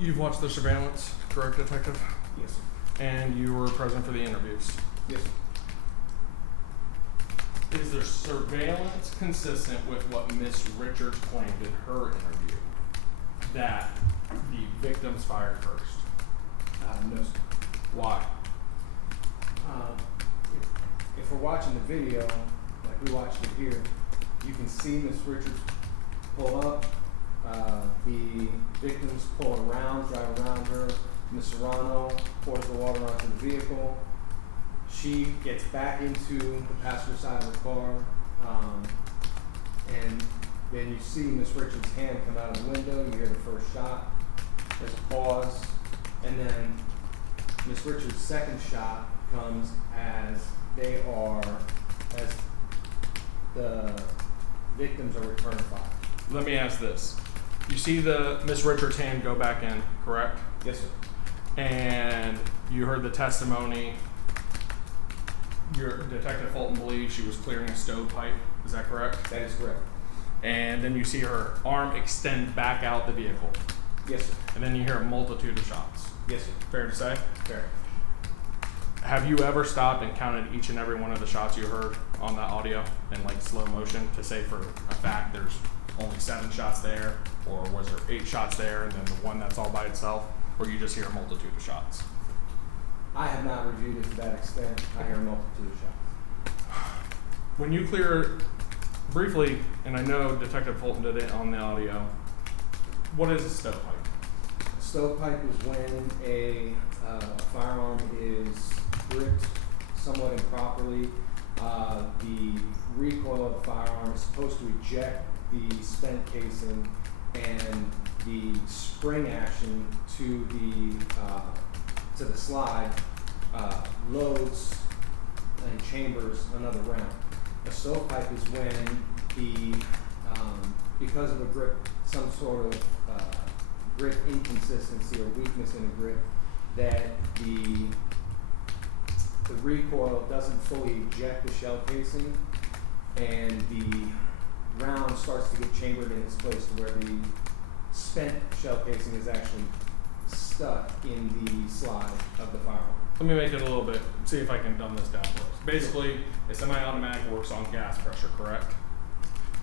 You've watched the surveillance, correct, Detective? Yes, sir. And you were present for the interviews. Yes, sir. Is there surveillance consistent with what Miss Richards claimed in her interview, that the victims fired first? No, sir. Why? If we're watching the video, like we watched it here, you can see Miss Richards pull up, the victims pull around, drive around her. Ms. Serrano pours the water onto the vehicle. She gets back into the passenger side of the car, and then you see Miss Richards' hand come out of the window. You hear the first shot. There's a pause, and then Miss Richards' second shot comes as the victims are returning fire. Let me ask this. You see the Miss Richards' hand go back in, correct? Yes, sir. And you heard the testimony. Your Detective Fulton believes she was clearing a stovepipe. Is that correct? That is correct. And then you see her arm extend back out the vehicle. Yes, sir. And then you hear a multitude of shots. Yes, sir. Fair to say? Fair. Have you ever stopped and counted each and every one of the shots you heard on that audio in like slow motion to say for a fact there's only 7 shots there, or was there 8 shots there and then the one that's all by itself, or you just hear a multitude of shots? I have not reviewed it to that extent. I hear a multitude of shots. When you clear briefly, and I know Detective Fulton did it on the audio, what is a stovepipe? A stovepipe is when a firearm is gripped somewhat improperly. The recoil of the firearm is supposed to eject the spent casing, and the spring action to the slide loads and chambers another round. A stovepipe is when because of a grip, some sort of grip inconsistency or weakness in a grip, that the recoil doesn't fully eject the shell casing, and the round starts to get chambered in its place to where the spent shell casing is actually stuck in the slide of the firearm. Let me make it a little bit, see if I can dumb this down for us. Basically, a semi-automatic works on gas pressure, correct?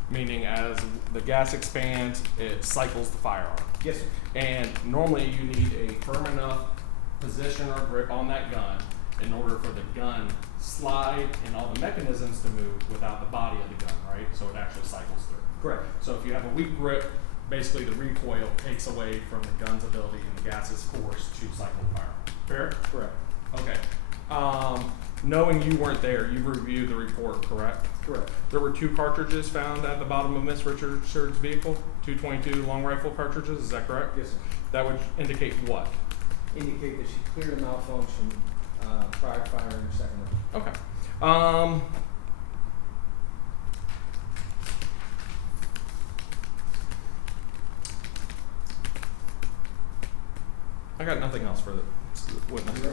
Meaning as the gas expands, it cycles the firearm. Yes, sir. And normally you need a firm enough position or grip on that gun in order for the gun slide and all the mechanisms to move without the body of the gun, right? So it actually cycles through. Correct. So if you have a weak grip, basically the recoil takes away from the gun's ability and the gas is forced to cycle the firearm. Fair? Correct. Okay. Knowing you weren't there, you reviewed the report, correct? Correct. There were 2 cartridges found at the bottom of Miss Richards' vehicle, 222 long rifle cartridges, is that correct? Yes, sir. That would indicate what? Indicate that she cleared a malfunction prior to firing her second round. Okay. I got nothing else for the witness. Yeah.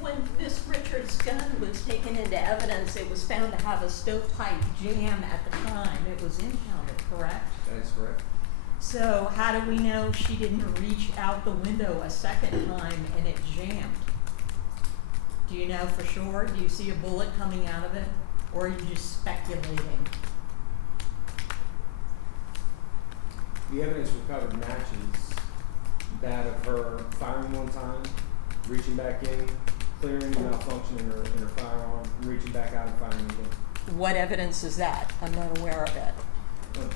When Miss Richards' gun was taken into evidence, it was found to have a stovepipe jam at the time it was impounded, correct? That is correct. So how do we know she didn't reach out the window a second time and it jammed? Do you know for sure? Do you see a bullet coming out of it? Or are you just speculating? The evidence recovered matches that of her firing one time, reaching back in, clearing the malfunction in her firearm, and reaching back out and firing again. What evidence is that? I'm not aware of it.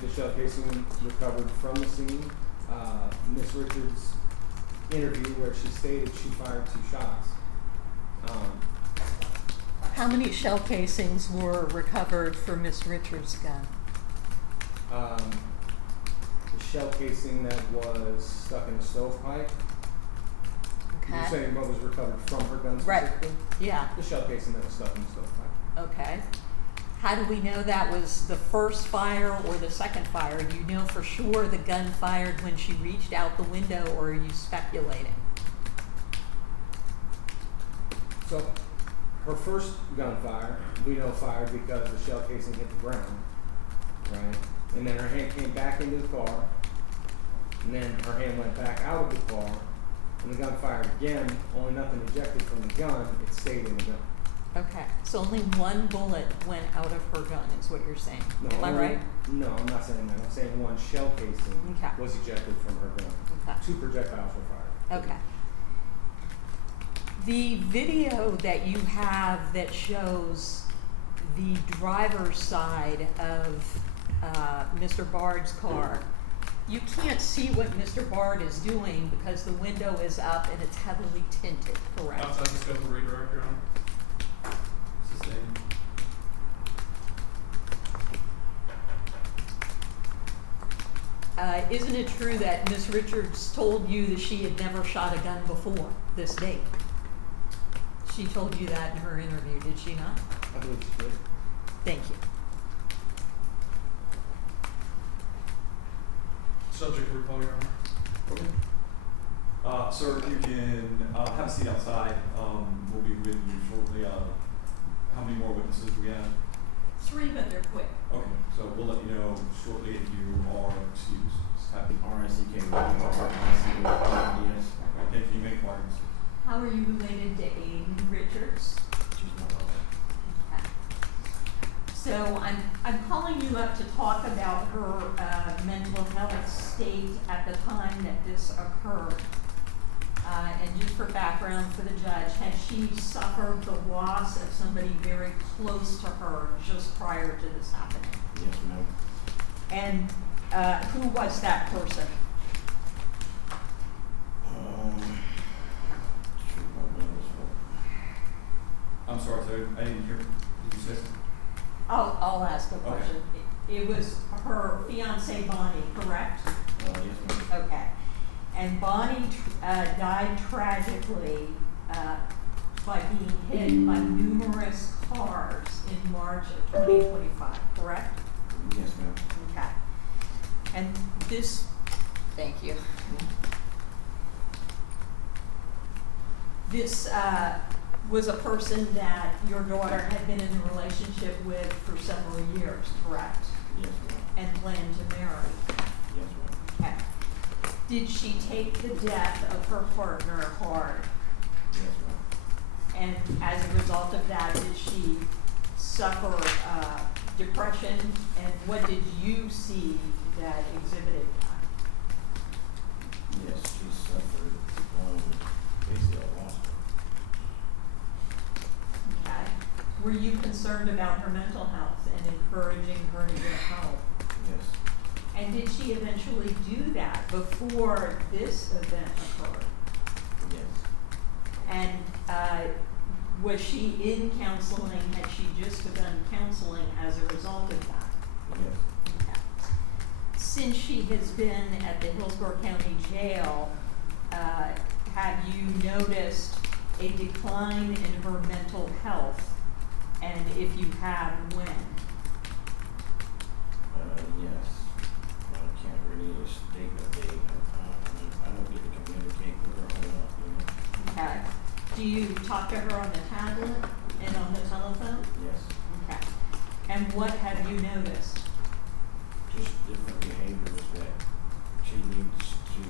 The shell casing recovered from the scene. Miss Richards' interview where she stated she fired 2 shots. How many shell casings were recovered for Miss Richards' gun? The shell casing that was stuck in a stovepipe. Okay. You're saying what was recovered from her gun Right. specifically? Yeah. The shell casing that was stuck in the stovepipe. Okay. How do we know that was the first fire or the second fire? Do you know for sure the gun fired when she reached out the window, or are you speculating? So, her first gunfire, we know fired because the shell casing hit the ground. right? And then her hand came back into the car, and then her hand went back out of the car, and the gun fired again, only nothing ejected from the gun, it stayed in the gun. Okay, so only one bullet went out of her gun, is what you're saying. No, Am I only- right? No, I'm not saying that, I'm saying one shell casing Okay. was ejected from her gun. Okay. 2 projectiles were fired. Okay. The video that you have that shows the driver's side of Mr. Bard's car, you can't see what Mr. Bard is doing because the window is up and it's heavily tinted, correct? Outside the scope of redirect, Your Honor. Sustained. Isn't it true that Ms. Richards told you that she had never shot a gun before this date? She told you that in her interview, did she not? I believe she did. Thank you. Subject to recall, Your Honor. Sir, you can have a seat outside. We'll be with you shortly. How many more witnesses do we have? 3, but they're quick. Okay, so we'll let you know shortly if you are excused. Just have the RSCK, Okay, can you make requirements? How are you related to Aiden Richards? she's my daughter. Okay. So I'm calling you up to talk about her mental health state at the time that this occurred. And just for background for the judge, had she suffered the loss of somebody very close to her just prior to this happening? Yes, ma'am. And who was that person? Shoot, my man was I'm sorry, sir. I didn't hear. Did you say something? I'll ask the Okay. question. It was her fiance Bonnie, correct? yes, ma'am. Okay. And Bonnie died tragically by being hit by numerous cars in March of 2025, correct? Yes, ma'am. Okay. And this, thank you. This was a person that your daughter had been in a relationship with for several years, correct? Yes, ma'am. And planned to marry. Yes, ma'am. Okay. Did she take the death of her partner hard? Yes, ma'am. And as a result of that, did she suffer depression? And what did you see that exhibited that? Yes, she suffered, basically I lost her. Okay. Were you concerned about her mental health and encouraging her to get help? Yes. And did she eventually do that before this event occurred? Yes. And was she in counseling? Had she just begun counseling as a result of that? Yes. Okay. Since she has been at the Hillsborough County Jail, have you noticed a decline in her mental health? And if you have, when? Yes. I can't really state the date. I don't get to communicate with her a lot, you know. Okay. Do you talk to her on the tablet and on the telephone? Yes. Okay. And what have you noticed? Just different behaviors that she needs to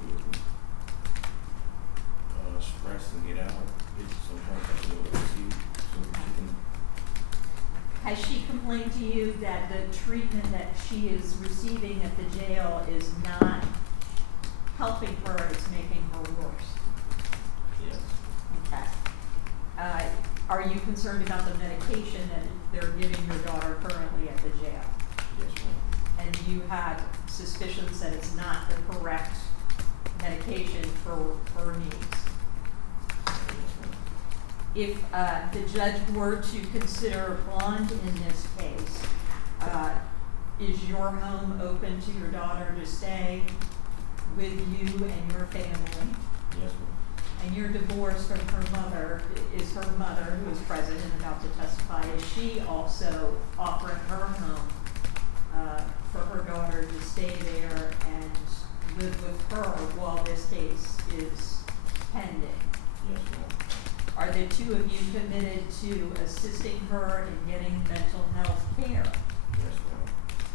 express and get out. It's sometimes I feel receive so that she can. Has she complained to you that the treatment that she is receiving at the jail is not helping her, it's making her worse? Yes. Okay. Are you concerned about the medication that they're giving your daughter currently at the jail? Yes, ma'am. And you had suspicions that it's not the correct medication for her needs? Yes, ma'am. If the judge were to consider bond in this case, is your home open to your daughter to stay with you and your family? Yes, ma'am. And you're divorced from her mother, is her mother, who is present and about to testify, is she also offering her home for her daughter to stay there and live with her while this case is pending? Yes, ma'am. Are the two of you committed to assisting her in getting mental health care? Yes, ma'am.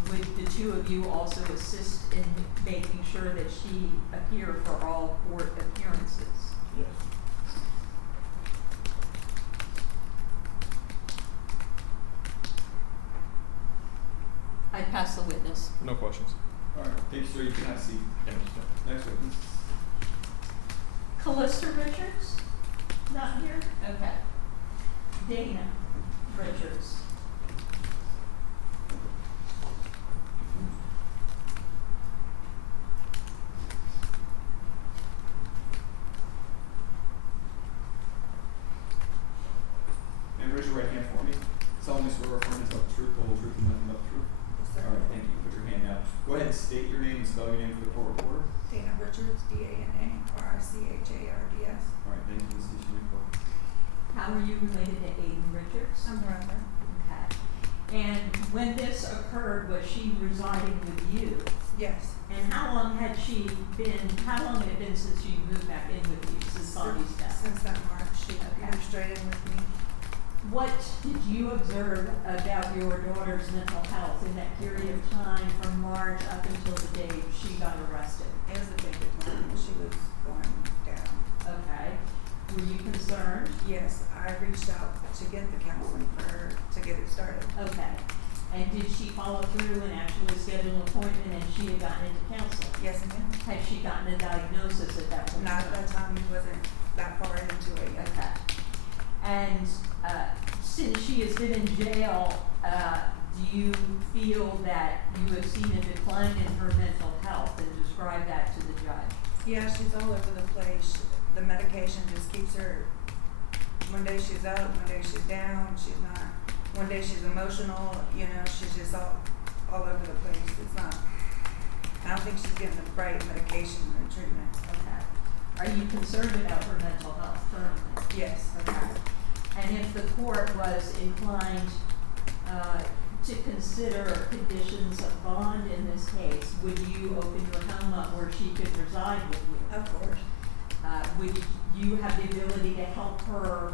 Would the two two of you also assist in making sure that she appear for all court appearances? Yes. I pass the witness. No questions. All right, thank you, sir. You can have a seat. Thank you, sir. Next witness. Callista Richards? Not here? Okay. Dana Richards. And raise your right hand for me. Solemnly swear or affirm to tell the truth, the whole truth, and nothing but the truth. Yes, sir. All right, thank you. Put your hand down. Go ahead and state your name and spell your name for the court reporter. Dana Richards, D-A-N-A-R-I-C-H-A-R-D-S. All right, thank you, Ms. Tishanik. How are you related to Aiden Richards? I'm brother. Okay. And when this occurred, was she residing with you? Yes. And how long had it been since she moved back in with you, since Bonnie's death? Since that March, she Okay. moved straight in with me. What did you observe about your daughter's mental health in that period of time from March up until the day she got arrested? It was a big decline. She was going down. Okay. Were you concerned? Yes, I reached out to get the counseling for her to get it started. Okay. And did she follow through and actually schedule an appointment and she had gotten into counseling? Yes, ma'am. Had she gotten a diagnosis at that point? Not at that time. He wasn't that far into it yet. Okay. And since she has been in jail, do you feel that you have seen a decline in her mental health, and describe that to the judge? Yeah, she's all over the place. The medication just keeps her, one day she's up, one day she's down, she's not, one day she's emotional, you know, she's just all over the place. It's not, I don't think she's getting the right medication and treatment. Okay. Are you concerned about her mental health currently? Yes. Okay. And if the court was inclined to consider conditions of bond in this case, would you open your home up where she could reside with you? Of course. Would you have the ability to help her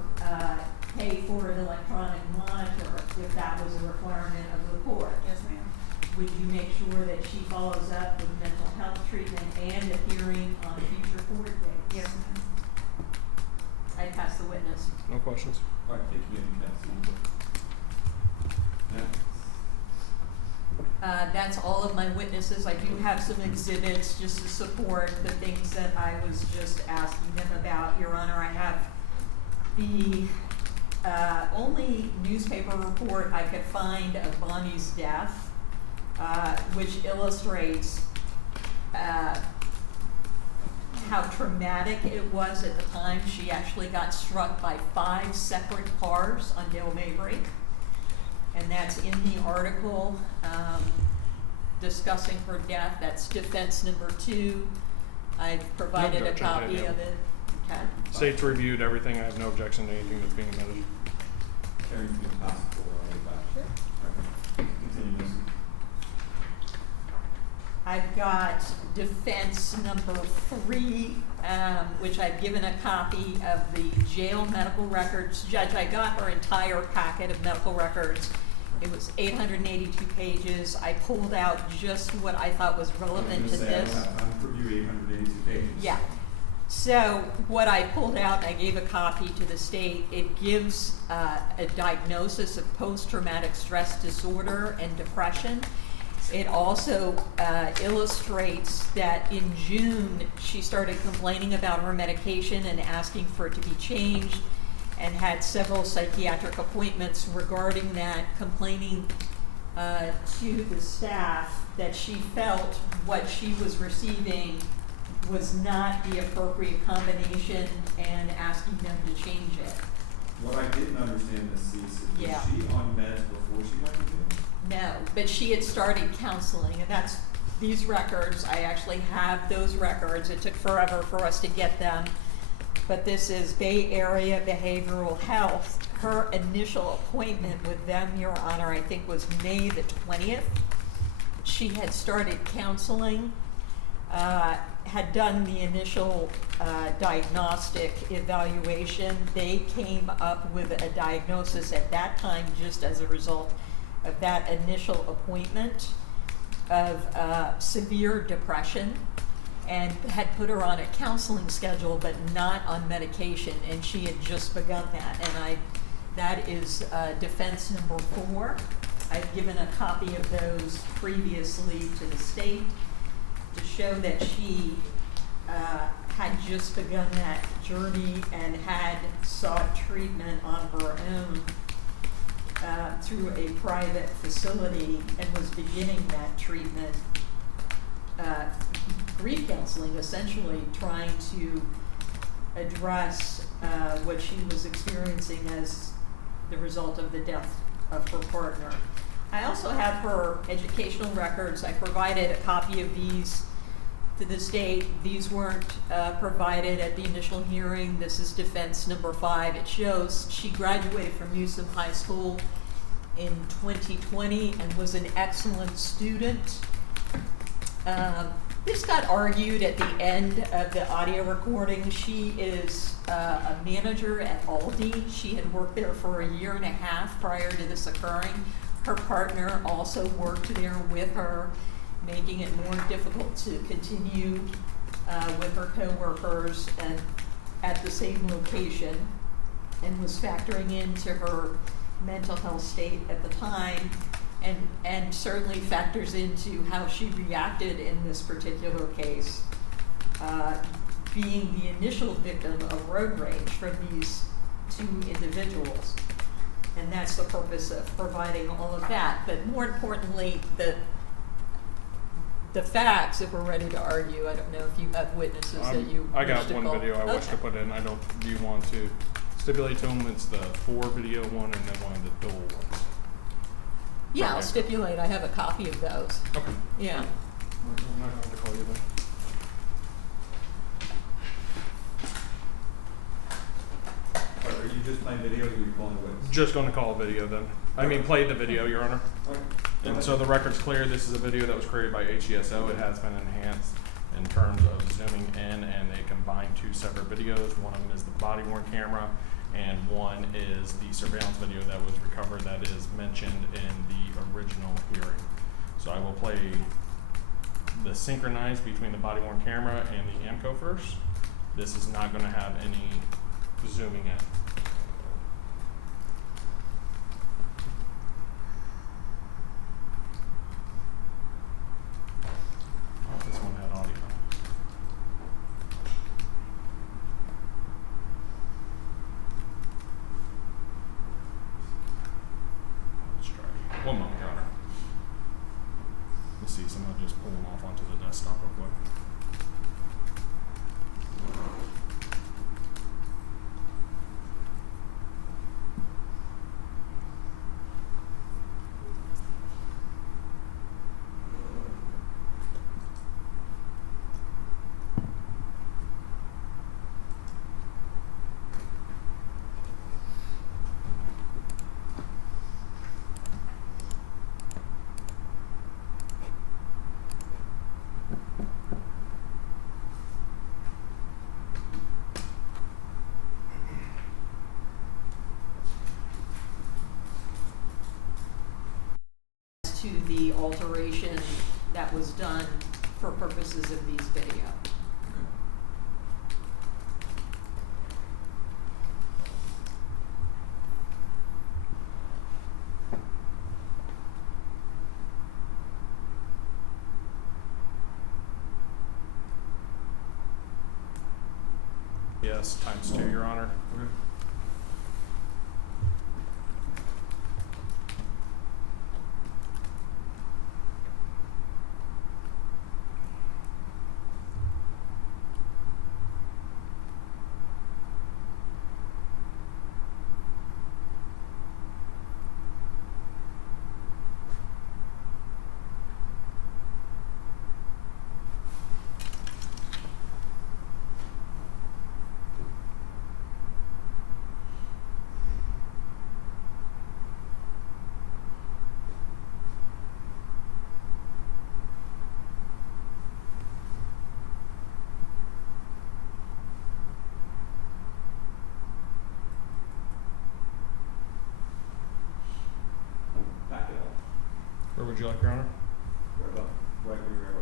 pay for an electronic monitor if that was a requirement of the court? Yes, ma'am. Would you make sure that she follows up with mental health treatment and appearing on future court dates? Yes, ma'am. I pass the witness. No questions. All right, thank you, ma'am. You can have a seat. Next. That's all of my witnesses. I do have some exhibits just to support the things that I was just asking them about. Your Honor, I have the only newspaper report I could find of Bonnie's death, which illustrates how traumatic it was at the time. She actually got struck by 5 separate cars on Dale Mabry. And that's in the article discussing her death. That's defense number 2. I've provided a objection, copy Danielle. of it. Okay. State's reviewed everything. I have no objection to anything that's being amended. Carrie, you can pass the floor. I'll get back. Sure. All right. Continue, Ms. I've got defense number 3, which I've given a copy of the jail medical records. Judge, I got her entire packet of medical records. It was 882 pages. I pulled out just what I thought was relevant to this. I don't have time to review 882 pages. Yeah. So what I pulled out, I gave a copy to the state. It gives a diagnosis of post-traumatic stress disorder and depression. It also illustrates that in June, she started complaining about her medication and asking for it to be changed, and had several psychiatric appointments regarding that, complaining to the staff that she felt what she was receiving was not the appropriate combination, and asking them to change it. What I didn't understand, Ms. Cease, is Yeah. was she on meds before she went to jail? No, but she had started counseling, and that's these records. I actually have those records. It took forever for us to get them. But this is Bay Area Behavioral Health. Her initial appointment with them, Your Honor, I think was May the 20th. She had started counseling, had done the initial diagnostic evaluation. They came up with a diagnosis at that time just as a result of that initial appointment. of severe depression and had put her on a counseling schedule but not on medication, and she had just begun that. And that is defense number 4. I've given a copy of those previously to the state to show that she had just begun that journey and had sought treatment on her own through a private facility and was beginning that treatment, grief counseling, essentially trying to address what she was experiencing as the result of the death of her partner. I also have her educational records. I provided a copy of these to the state. These weren't provided at the initial hearing. This is defense number 5. It shows she graduated from Newsom High School in 2020 and was an excellent student. This got argued at the end of the audio recording. She is a manager at Aldi. She had worked there for a year and a half prior to this occurring. Her partner also worked there with her, making it more difficult to continue with her coworkers and at the same location, and was factoring into her mental health state at the time, and certainly factors into how she reacted in this particular case, being the initial victim of road rage from these 2 individuals. And that's the purpose of providing all of that. But more importantly, the facts, if we're ready to argue, I don't know if you have witnesses that you I wish got to one call. video I wish to put in. Do you want to stipulate to them it's the 4 video one and then one of the dual ones? Yeah, Okay. I'll stipulate. I have a copy of those. Okay. Yeah. I'm not going to call you then. Are you just playing videos or are you calling the witness? Just going to call a video then. I mean, play the video, Your Honor. Okay. And so the record's clear. This is a video that was created by HESO. It has been enhanced in terms of zooming in, and they combine 2 separate videos. One of them is the body-worn camera, and one is the surveillance video that was recovered that is mentioned in the original hearing. So I will play the synchronized between the body-worn camera and the AMCO first. This is not going to have any zooming in. This one had audio. Let's try. One moment, Your Honor. Let's see, someone just pull them off onto the desktop real quick. To the alteration that was done for purposes of these video. Yes, ×2, Your Honor. Okay. Back it up. Where would you like, Your Honor? Right about, right where you're at.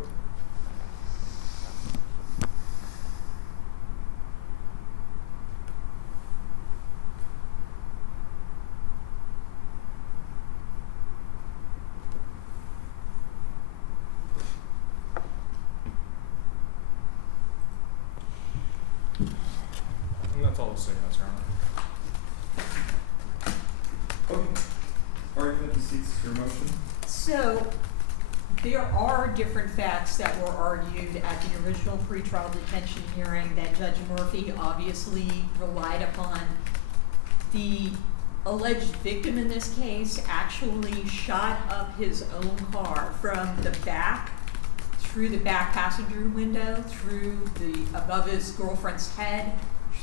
And that's all the statements, Your Honor. Okay. All right, Committee seats your motion. So, there are different facts that were argued at the original pretrial detention hearing that Judge Murphy obviously relied upon. The alleged victim in this case actually shot up his own car from the back, through the back passenger window, through the, above his girlfriend's head,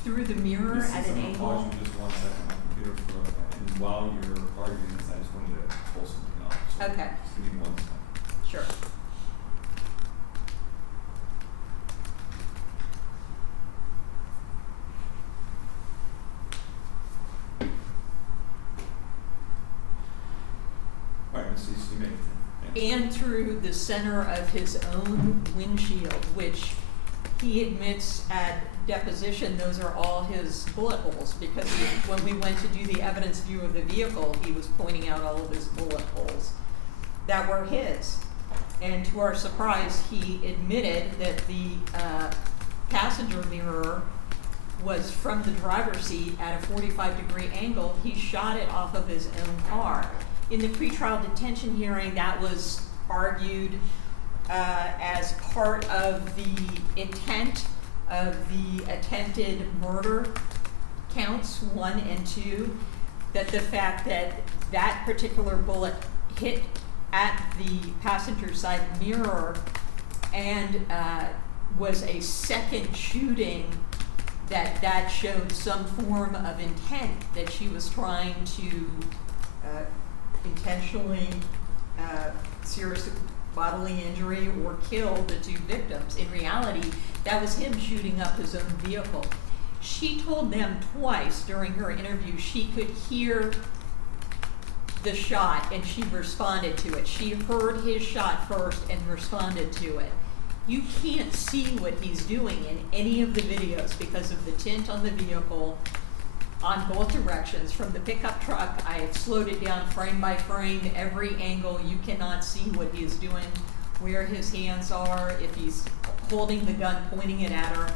through the mirror Ms. at Seats, an I'm gonna angle. pause you just 1 second. My computer froze, and while you're arguing this, I just wanted to pull something up. So Okay. just give me 1 second. Sure. All right, Ms. Seats, you may continue. And through the center of his own windshield, which he admits at deposition, those are all his bullet holes, because when we went to do the evidence view of the vehicle, he was pointing out all of his bullet holes that were his. And to our surprise, he admitted that the passenger mirror was from the driver's seat at a 45-degree angle. He shot it off of his own car. In the pretrial detention hearing, that was argued as part of the intent of the attempted murder counts 1 and 2, that the fact that that particular bullet hit at the passenger side mirror and was a second shooting, that showed some form of intent, that she was trying to intentionally serious bodily injury or kill the 2 victims. In reality, that was him shooting up his own vehicle. She told them twice during her interview she could hear the shot and she responded to it. She heard his shot first and responded to it. You can't see what he's doing in any of the videos because of the tint on the vehicle on both directions. From the pickup truck, I have slowed it down frame by frame, every angle. You cannot see what he is doing, where his hands are, if he's holding the gun, pointing it at her.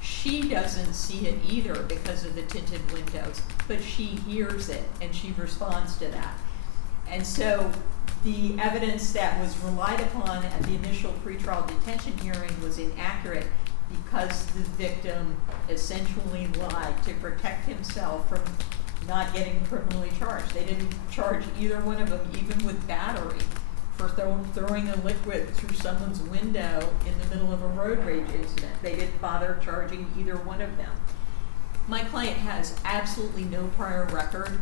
She doesn't see it either because of the tinted windows, but she hears it and she responds to that. And so the evidence that was relied upon at the initial pretrial detention hearing was inaccurate because the victim essentially lied to protect himself from not getting criminally charged. They didn't charge either one of them, even with battery, for throwing a liquid through someone's window in the middle of a road rage incident. They didn't bother charging either one of them. My client has absolutely no prior record.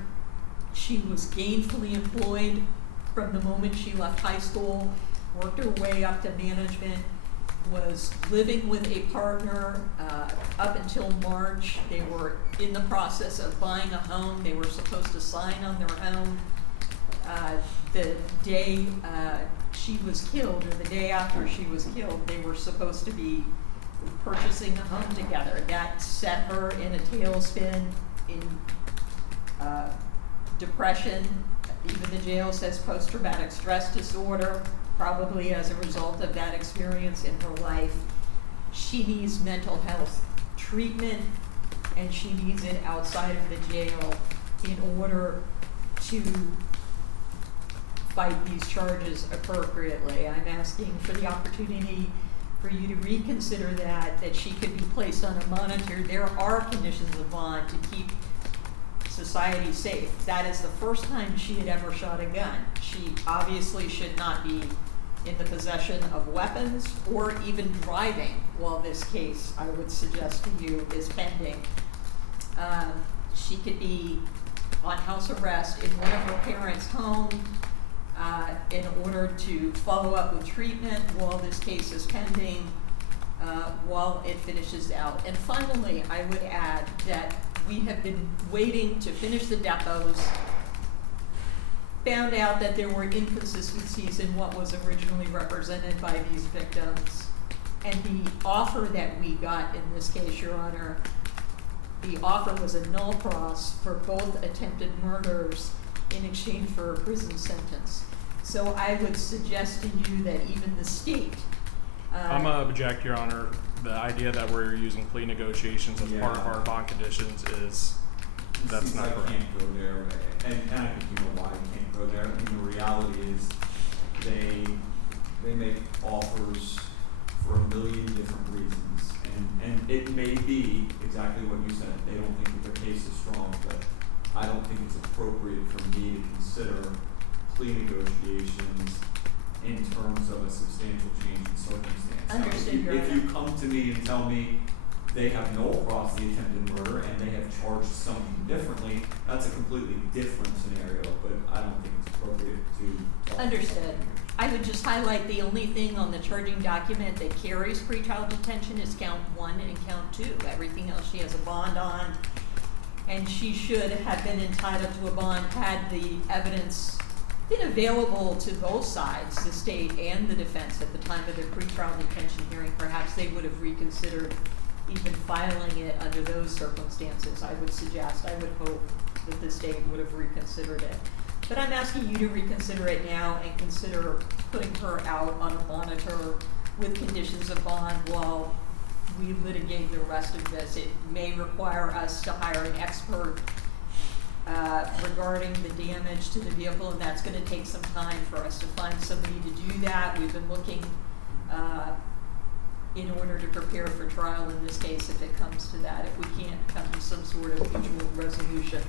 She was gainfully employed from the moment she left high school, worked her way up to management, was living with a partner up until March. They were in the process of buying a home. They were supposed to sign on their home the day she was killed, or the day after she was killed. They were supposed to be purchasing a home together. That set her in a tailspin, in depression. Even the jail says post-traumatic stress disorder, probably as a result of that experience in her life. She needs mental health treatment, and she needs it outside of the jail in order to fight these charges appropriately. I'm asking for the opportunity for you to reconsider that she could be placed on a monitor. There are conditions of bond to keep society safe. That is the first time she had ever shot a gun. She obviously should not be in the possession of weapons or even driving while this case, I would suggest to you, is pending. She could be on house arrest in one of her parents' home in order to follow up with treatment while this case is pending, while it finishes out. And finally, I would add that we have been waiting to finish the depots found out that there were inconsistencies in what was originally represented by these victims. And the offer that we got in this case, Your Honor, the offer was a null pros for both attempted murders in exchange for a prison sentence. So I would suggest to you that even the state, I'm gonna object, Your Honor. The idea that we're using plea negotiations as part of our bond conditions is, that's not correct. I can't go there, and I think you know why I can't go there. I mean, the reality is they make offers for a million different reasons, and it may be exactly what you said. They don't think that their case is strong, but I don't think it's appropriate for me to consider plea negotiations in terms of a substantial change in circumstance. Understood, Now, Your if Honor. you come to me and tell me they have no across the attempted murder and they have charged something differently, that's a completely different scenario, but I don't think it's appropriate to talk about Understood. that here. I would just highlight the only thing on the charging document that carries pretrial detention is count 1 and count 2. Everything else she has a bond on, and she should have been entitled to a bond had the evidence been available to both sides, the state and the defense, at the time of their pretrial detention hearing. Perhaps they would have reconsidered even filing it under those circumstances. I would suggest, I would hope that the state would have reconsidered it. But I'm asking you to reconsider it now and consider putting her out on a monitor with conditions of bond while we litigate the rest of this. It may require us to hire an expert regarding the damage to the vehicle, and that's gonna take some time for us to find somebody to do that. We've been looking in order to prepare for trial in this case if it comes to that, if we can't come to some sort of mutual resolution.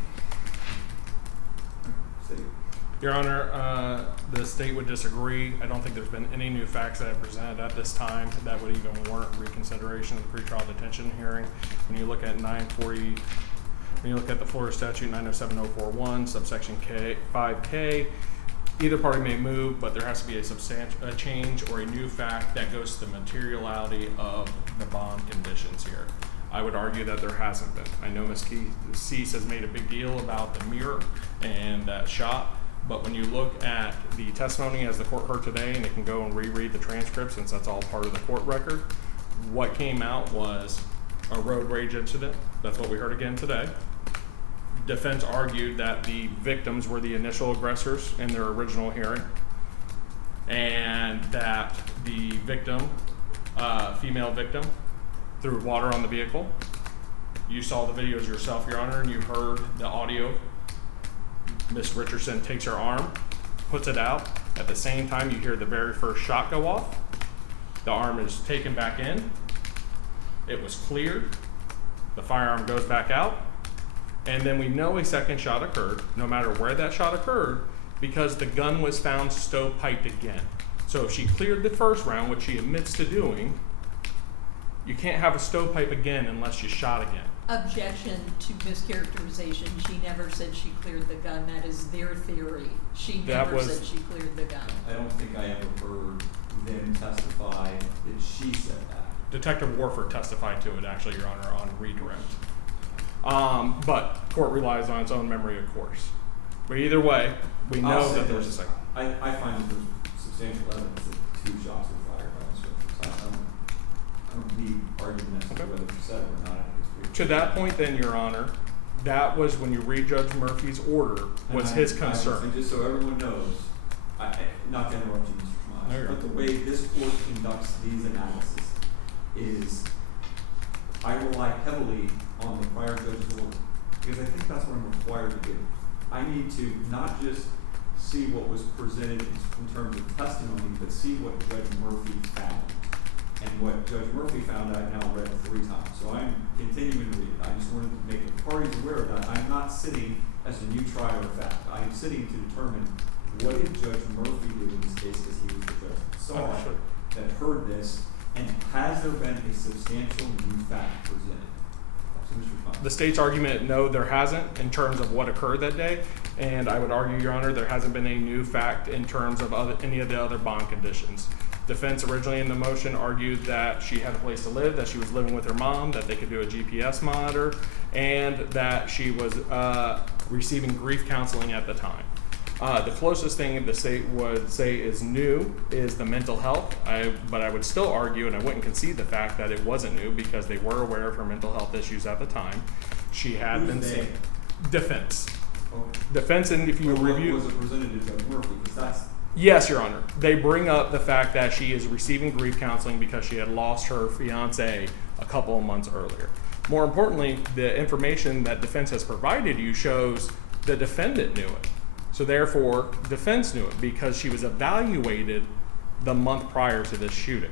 Your Honor, the state would disagree. I don't think there's been any new facts that have presented at this time that would even warrant reconsideration of the pretrial detention hearing. When you look at 940, when you look at the Florida statute 907041, subsection 5K, either party may move, but there has to be a change or a new fact that goes to the materiality of the bond conditions here. I would argue that there hasn't been. I know Ms. Cease has made a big deal about the mirror and that shot, but when you look at the testimony as the court heard today, and it can go and reread the transcript since that's all part of the court record, what came out was a road rage incident. That's what we heard again today. Defense argued that the victims were the initial aggressors in their original hearing, and that the victim, female victim, threw water on the vehicle. You saw the videos yourself, Your Honor, and you heard the audio. Ms. Richardson takes her arm, puts it out. At the same time, you hear the very first shot go off. The arm is taken back in. It was cleared. The firearm goes back out. And then we know a second shot occurred, no matter where that shot occurred, because the gun was found stovepiped again. So if she cleared the first round, which she admits to doing, you can't have a stovepipe again unless you shot again. Objection to mischaracterization. She never said she cleared the gun. That is their theory. She never said she cleared the gun. I don't think I ever heard them testify that she said that. Detective Warford testified to it, actually, Your Honor, on redirect. But court relies on its own memory, of course. But either way, we know that there was a second. I find that there's substantial evidence that 2 shots were fired by Ms. Richards. I don't need argument as to whether she said it or not. I think it's pretty To that point then, Your Honor, that was when you read Judge Murphy's order, was his concern. And just so everyone knows, not to interrupt you, Mr. Tomas, No, you're but the way this court conducts these analyses is I rely heavily on the prior judge's order, because I think that's what I'm required to do. I need to not just see what was presented in terms of testimony, but see what Judge Murphy found. And what Judge Murphy found, I've now read 3 times. So I'm continuing to read it. I just wanted to make the parties aware of that. I'm not sitting as a new trier of fact. I am sitting to determine what did Judge Murphy do in this case, because he was the judge that saw it, that heard this, and has there been a substantial new fact presented? So, Mr. Thomas. The state's argument, no, there hasn't in terms of what occurred that day. And I would argue, Your Honor, there hasn't been a new fact in terms of any of the other bond conditions. Defense originally in the motion argued that she had a place to live, that she was living with her mom, that they could do a GPS monitor, and that she was receiving grief counseling at the time. The closest thing the state would say is new is the mental health. But I would still argue, and I wouldn't concede the fact that it wasn't new because they were aware of her mental health issues at the time. She had Who's been they? seen. Defense. Okay. Defense, and if you But what review. was it presented to Judge Murphy? Because that's, Yes, Your Honor. They bring up the fact that she is receiving grief counseling because she had lost her fiance a couple of months earlier. More importantly, the information that defense has provided you shows the defendant knew it. So therefore, defense knew it because she was evaluated the month prior to this shooting.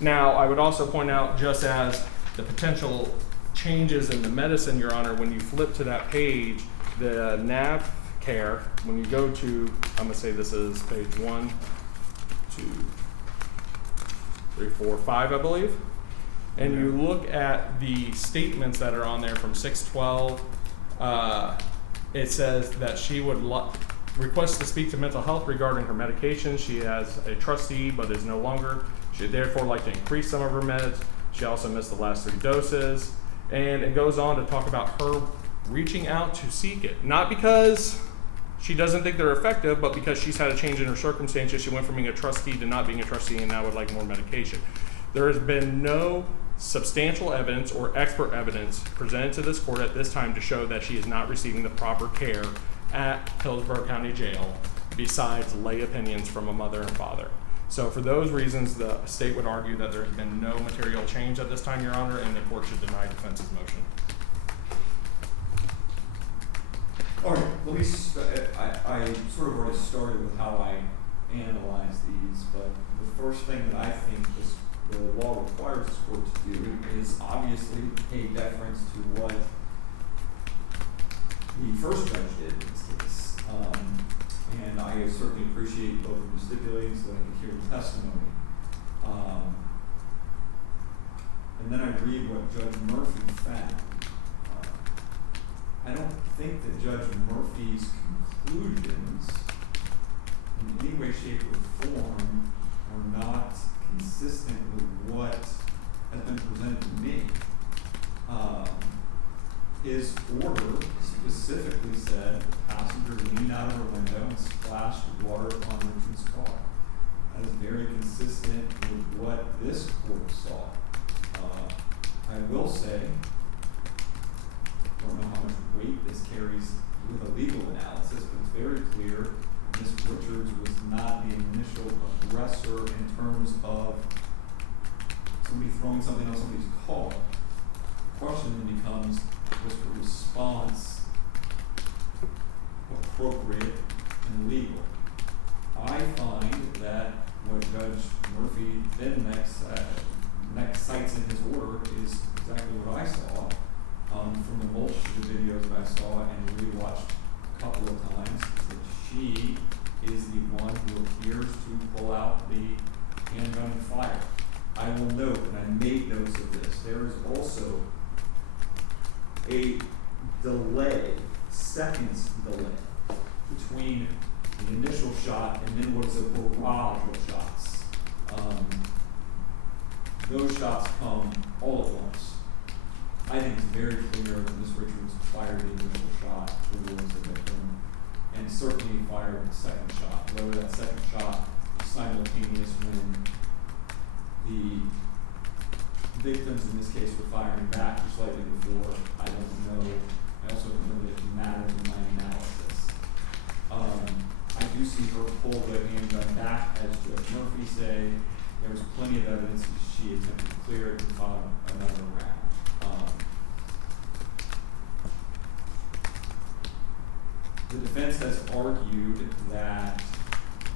Now, I would also point out, just as the potential changes in the medicine, Your Honor, when you flip to that page, the NAV care, when you go to, I'm gonna say this is page 1, 2, 3, 4, 5, I believe. And you look at the statements that are on there from 6/12, it says that she would request to speak to mental health regarding her medication. She has a trustee but is no longer. She'd therefore like to increase some of her meds. She also missed the last 3 doses. And it goes on to talk about her reaching out to seek it. Not because she doesn't think they're effective, but because she's had a change in her circumstances. She went from being a trustee to not being a trustee and now would like more medication. There has been no substantial evidence or expert evidence presented to this court at this time to show that she is not receiving the proper care at Hillsborough County Jail, besides lay opinions from a mother and father. So for those reasons, the state would argue that there has been no material change at this time, Your Honor, and the court should deny defense's motion. all right, let me, I sort of already started with how I analyze these, but the first thing that I think the law requires this court to do is obviously pay deference to what the first judge did in this case. And I certainly appreciate both of them stipulating so that I can hear the testimony. And then I read what Judge Murphy found. I don't think that Judge Murphy's conclusions in any way, shape, or form are not consistent with what has been presented to me. His order specifically said the passenger leaned out of her window and splashed water on Richard's car. That is very consistent with what this court saw. I will say, I don't know how much weight this carries with a legal analysis, but it's very clear Ms. Richards was not the initial aggressor in terms of somebody throwing something on somebody's car. The question then becomes, was the response appropriate and legal? I find that what Judge Murphy then next cites in his order is exactly what I saw from the multitude of videos that I saw and rewatched a couple of times, that she is the one who appears to pull out the handgun and fire. I will note, and I made notes of this, there is also a delay, seconds delay, between the initial shot and then what is a barrage of shots. Those shots come all at once. I think it's very clear that Ms. Richards fired the initial shot towards the victim, and certainly fired the second shot. Whether that second shot was simultaneous when the victims in this case were firing back or slightly before, I don't know. I also don't know that it matters in my analysis. I do see her pull the handgun back, as Judge Murphy say. There was plenty of evidence that she attempted to clear it and fought another round. The defense has argued that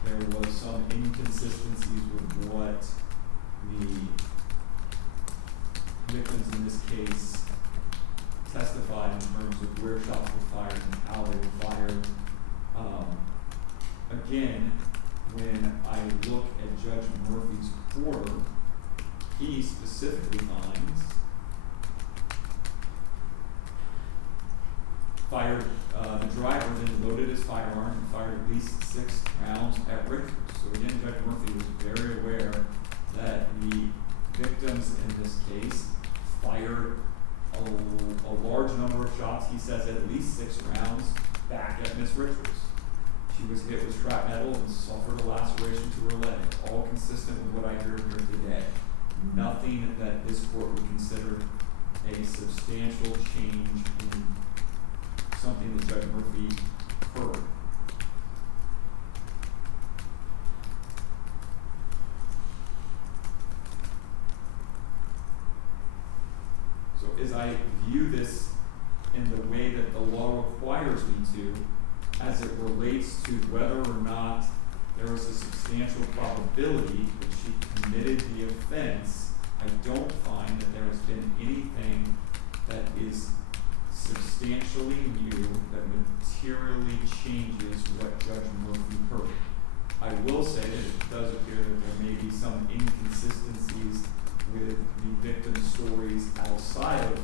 there was some inconsistencies with what the victims in this case testified in terms of where shots were fired and how they were fired. Again, when I look at Judge Murphy's order, he specifically finds the driver then loaded his firearm and fired at least 6 rounds at Richards. So again, Judge Murphy was very aware that the victims in this case fired a large number of shots. He says at least 6 rounds back at Ms. Richards. to relay, all consistent with what I hear here today. Nothing that this court would consider a substantial change in something that Judge Murphy heard. So as I view this in the way that the law requires me to, as it relates to whether or not there is a substantial probability that she committed the offense, I don't find that there has been anything that is substantially new that materially changes what Judge Murphy heard. I will say that it does appear that there may be some inconsistencies with the victim's stories outside of,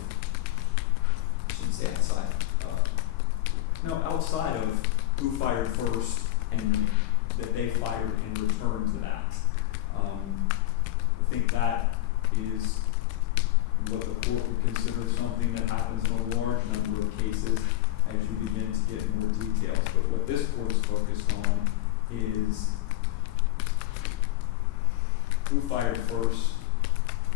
I shouldn't say outside, outside of who fired first and that they fired in return to that. I think that is what the court would consider something that happens in a large number of cases as you begin to get more details. But what this court is focused on is who fired first,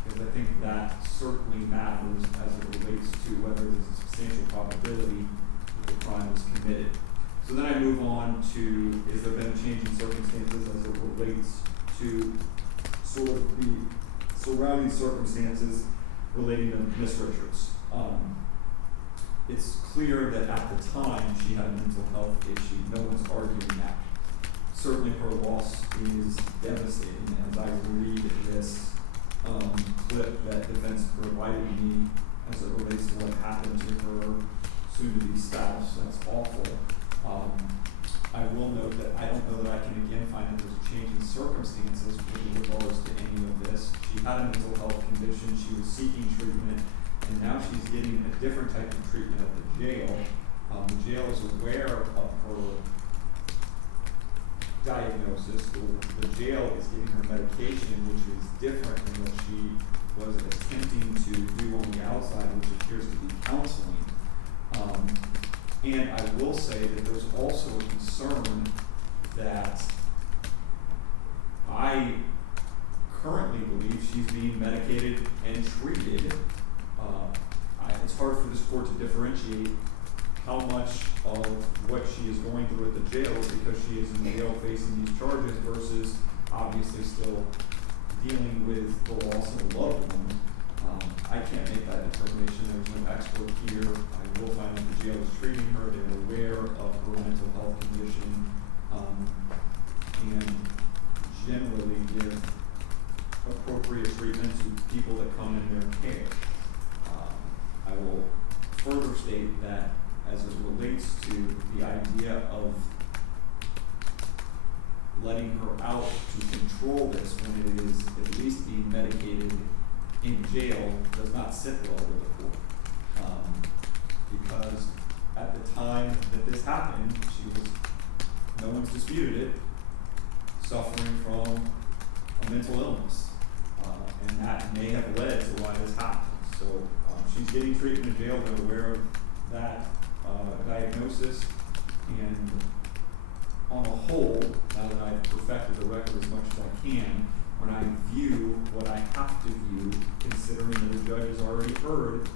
because I think that certainly matters as it relates to whether there's a substantial probability that the crime was committed. So then I move on to, is there been a change in circumstances as it relates to sort of the surrounding circumstances relating to Ms. Richards. It's clear that at the time she had a mental health issue. No one's arguing that. Certainly her loss is devastating. As I read this clip that defense provided me as it relates to what happened to her soon-to-be spouse, that's awful. I will note that I don't know that I can again find that there's a change in circumstances with regards to any of this. She had a mental health condition, she was seeking treatment, and now she's getting a different type of treatment at the jail. The jail is aware of her diagnosis, or the jail is giving her medication, which is different than what she was attempting to do on the outside, which appears to be counseling. And I will say that there's also a concern that I currently believe she's being medicated and treated. It's hard for this court to differentiate how much of what she is going through at the jail is because she is in jail facing these charges versus obviously still dealing with the loss of a loved one. I can't make that determination. There's no expert here. I will find that the jail is treating her. They're aware of her mental health condition, and generally give appropriate treatment to people that come in their care. I will further state that as it relates to the idea of letting her out to control this when it is at least being medicated in jail does not sit well with the court. Because at the time that this happened, she was, no one's disputed it, suffering from a mental illness. And that may have led to why this happened. So she's getting treatment in jail. They're aware of that diagnosis. And on the whole, now that I've perfected the record as much as I can, when I view what I have to view, considering that the judge has already heard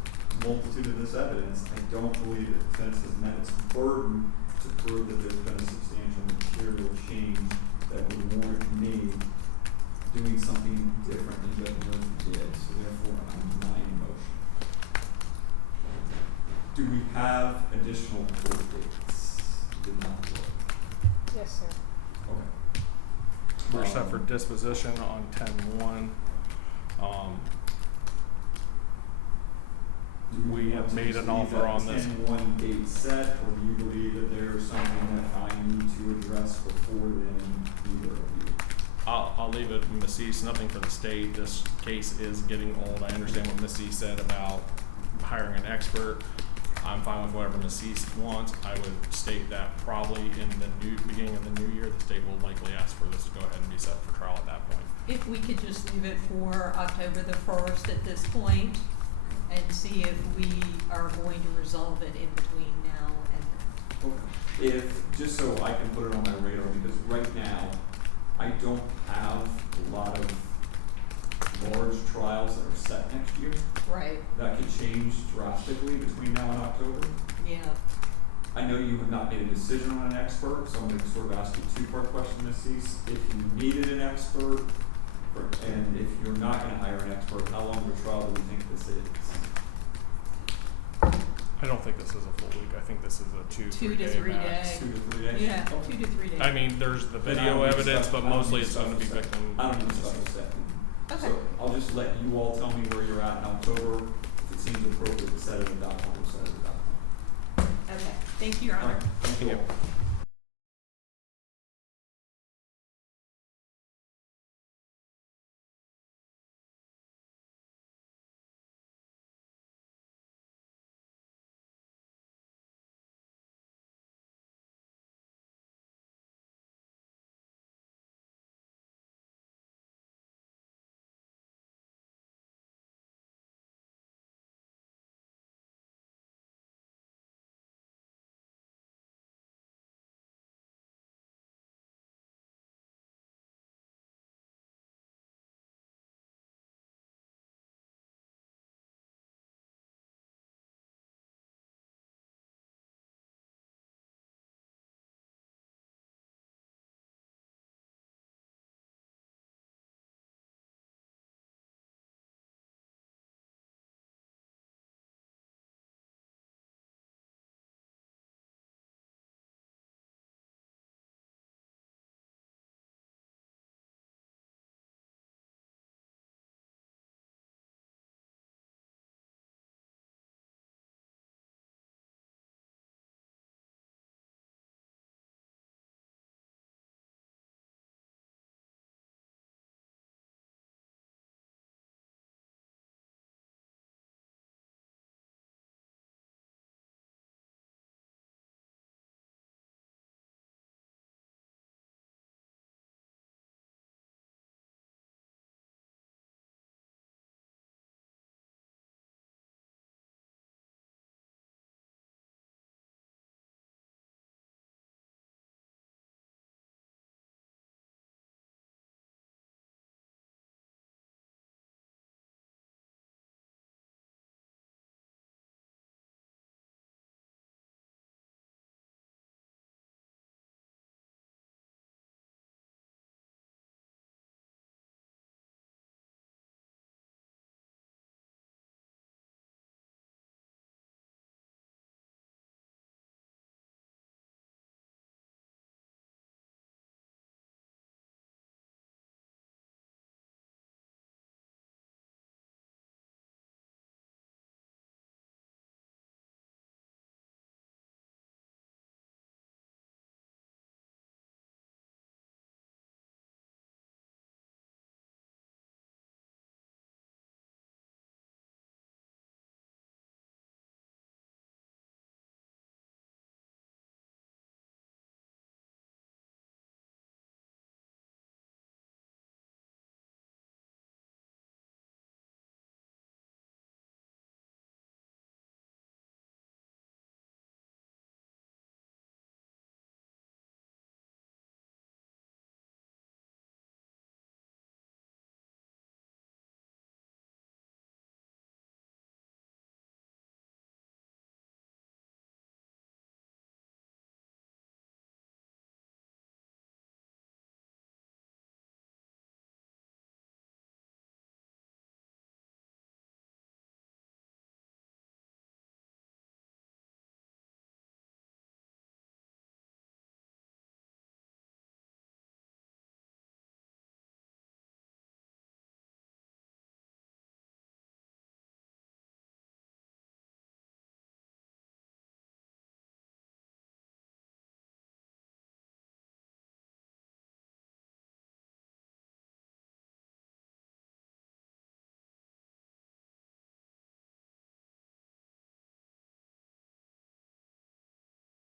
a multitude of this evidence, I don't believe that the defense has met its burden to prove that there's been a substantial material change that would warrant me doing something different than Judge Murphy did. So therefore, I'm denying the motion. Do we have additional court dates? Did not work. Yes, sir. Okay. We're set for disposition on 10/1. We have made an offer on this. 10/1 date set, or do you believe that there is something that I need to address before then, either of you? I'll leave it with Ms. East, nothing for the state. This case is getting old. I understand what Ms. East said about hiring an expert. I'm fine with whatever Ms. East wants. I would state that probably in the beginning of the new year, the state will likely ask for this to go ahead and be set for trial at that point. If we could just leave it for October the 1st at this point and see if we are going to resolve it in between now and then. Okay. If, just so I can put it on my radar, because right now, I don't you. Right, That could change drastically between now and October. yeah. I know you have not made a decision on an expert, so I'm gonna sort of ask you a two-part question, Ms. Cease. If you needed an expert, and if you're not gonna hire an expert, how long of a trial do you think this is? I don't think this is a full week. I think this is a 2 2 to 3 3 max. day. 2 to 3 days? Yeah, Okay. 2 to 3 days. I mean, there's the Then I video don't need evidence, stuff- but I don't mostly need it's gonna stuff be set. victim. I don't need stuff set. Okay. So I'll just let you all tell me where you're at in October. If it seems appropriate to set it at that point, we'll set it at that point. Okay, thank you, Your All Honor. right, thank you all.